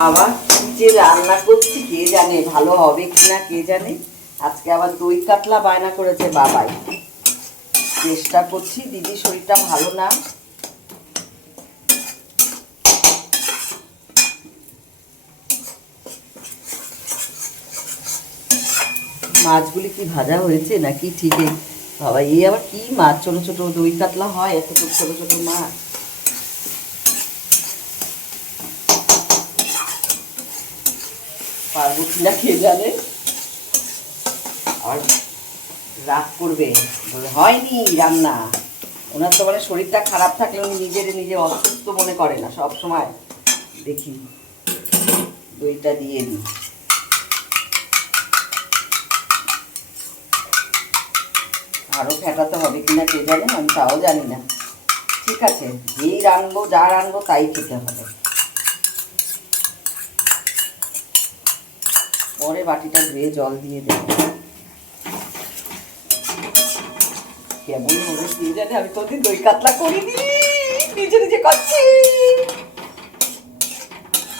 আবার যে রান্না করছি কে জানে, ভালো হবে কিনা কে জানে। আজকে আবার দই কাতলা বায়না করেছে বাবাই। চেষ্টা করছি, দিদির শরীরটা ভালো না। মাছগুলি কি ভাজা হয়েছে নাকি ঠিকই? বাবা এই আবার কি মাছ, ছোট ছোট দই কাতলা হয় এত ছোট ছোট মাছ? পারবো কিনা কে জানে। আর রাগ করবে, হয়নি রান্না। ওনার তো মানে শরীরটা খারাপ থাকলে উনি নিজে অসুস্থ মনে করে না সব সময়। দেখি দইটা দিয়ে দিই। আরও ফেটাতে হবে কিনা কে জানে, আমি তাও জানি না। ঠিক আছে, যেই রানবো যা রানবো তাই খেতে হবে। পরে বাটিটা ধুয়ে জল দিয়ে দেবো। কেমন হবে কে জানে, আমি কোনদিন দই কাতলা করিনি, নিজে করছি।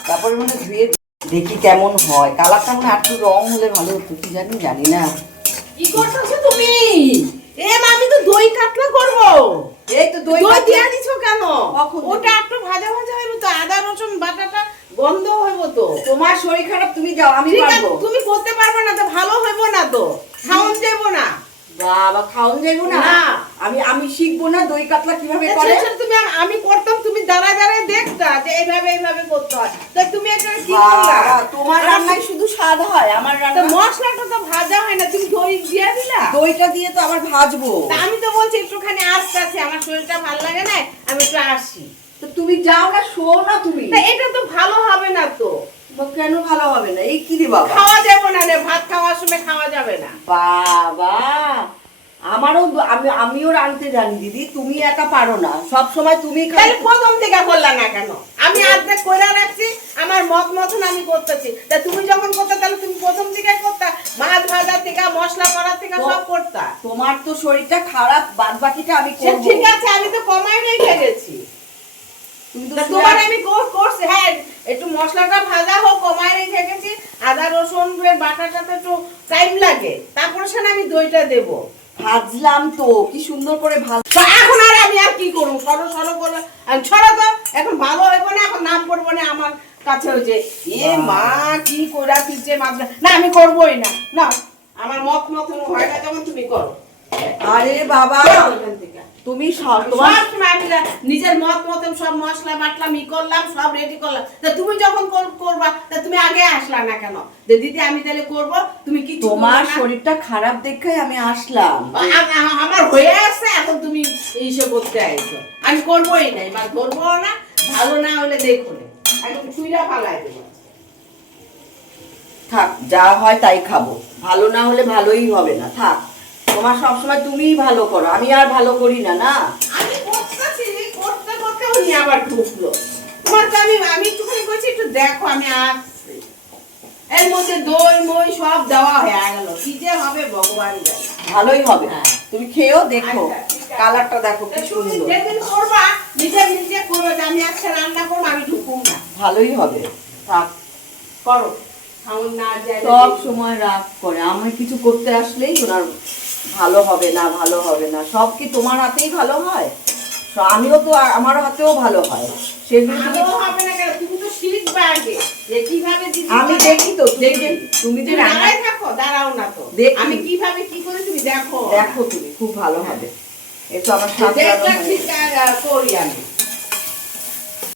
তারপরে মানে ধুয়ে দেখি কেমন হয়। কালারটা মানে একটু রং হলে ভালো হতো, কি জানি না। কি করতেছো তুমি? আমি তো দই কাতলা করব। এই তো দই দিয়ে দিছো কেন? ওটা একটু ভাজা ভাজা হইব তো, আদা রসুন বাটাটা গন্ধ হইব তো। তোমার শরীর খারাপ, তুমি যাও, আমি পারবো। তুমি করতে পারবে না তো, ভালো হইব না তো, খাওন যাইব না। বাবা খাওন যাইব না? আমি শিখবো না দই কাতলা কিভাবে করে। তুমি আমি করতাম, তুমি দাঁড়ায় দাঁড়ায় দেখতা যে এইভাবে করতে হয়। তো তুমি এটা কি করলা? তোমার রান্নায় শুধু স্বাদ হয়, আমার রান্না মশলাটা তো ভাজা হয় না, তুমি দই দিয়ে দিলা। দইটা দিয়ে তো আবার ভাজবো। আমি তো বলছি একটুখানি আস্তে আস্তে, আমার শরীরটা ভালো লাগে না, আমি একটু আসি। তো তুমি যাও না, শো না তুমি। এটা তো ভালো হবে না তো। কেন ভালো হবে না? এই কি রে বাবা, খাওয়া যাবে না রে, ভাত খাওয়ার সময় খাওয়া যাবে না। বাবা আমিও রাঁধতে জানি দিদি, তুমি একা পারো না, সব সময় তুমি তাহলে প্রথম থেকে বললা না কেন? আমি অর্ধেক করে রাখছি, আমার মতন আমি করতেছি। তা তুমি যখন করতে, তাহলে তুমি প্রথম থেকে করতা, মাছ ভাজা থেকে মশলা করার থেকে সব করতা। তোমার তো শরীরটা খারাপ, বাদ বাকিটা আমি করব। ঠিক আছে, আমি তো কমাই রেখে গেছি। তোমার আমি করছি, হ্যাঁ একটু মশলাটা ভাজা হোক, কমাই রেখে গেছি। আদা রসুন বাটাটাতে একটু টাইম লাগে, তারপরে সেখানে আমি দইটা দেবো। ভাজলাম তো, কি সুন্দর করে ভাজ। এখন আর আমি আর কি করবো? সরো বলে ছড়া তো, এখন ভালো হইব না, এখন নাম করবো না আমার কাছে হয়েছে। মা কি কইরা দিচ্ছে মাছ, না আমি করবোই না। না আমার মতন হয় না, যেমন তুমি করো। আরে বাবা তুমি নিজের মতন সব মশলা বাটলাম, করলাম, সব রেডি করলাম। তা তুমি যখন করবা, তা তুমি আগে আসলা না কেন? দিদি আমি তাহলে করবো, তুমি কি? তোমার শরীরটা খারাপ দেখে আমি আসলাম। আমার হয়ে আসছে, এখন তুমি এইসব করতে আইছো। আমি করবোই না, এবার করবো না। ভালো না হলে দেখো না, একদম চুইরা ফালাই দেবো। থাক, যা হয় তাই খাবো। ভালো না হলে ভালোই হবে না, থাক। তোমার সবসময় তুমিই ভালো করো, আমি আর ভালো করি না। না আমি করতে উনি আবার ঢুকলো। তোমার তো আমি একটুখানি বলছি, একটু দেখো আমি আসছি। এর মধ্যে দই মই সব দেওয়া হয়ে গেল, কি যে হবে ভগবান জানে। ভালোই হবে, তুমি খেয়েও দেখো, কালারটা দেখো কি সুন্দর। যেদিন করবা নিজে করবে, আমি আজকে রান্না করবো, আমি ঢুকুম না। ভালোই হবে, থাক করো। সব সময় রাগ করে, আমি কিছু করতে আসলেই ওনার ভালো হবে না। সব কি তোমার হাতেই ভালো হয়? আমিও তো, আমার হাতেও ভালো হয়, সেগুলো হবে না কেন? তুমি তো শিখবে আগে যে কিভাবে। আমি দেখি তো, তুমি যে দাঁড়ায় থাকো, দাঁড়াও না তো, আমি কিভাবে কি করে তুমি দেখো। তুমি খুব ভালো হবে। এই তো আমার সাথে করি আমি।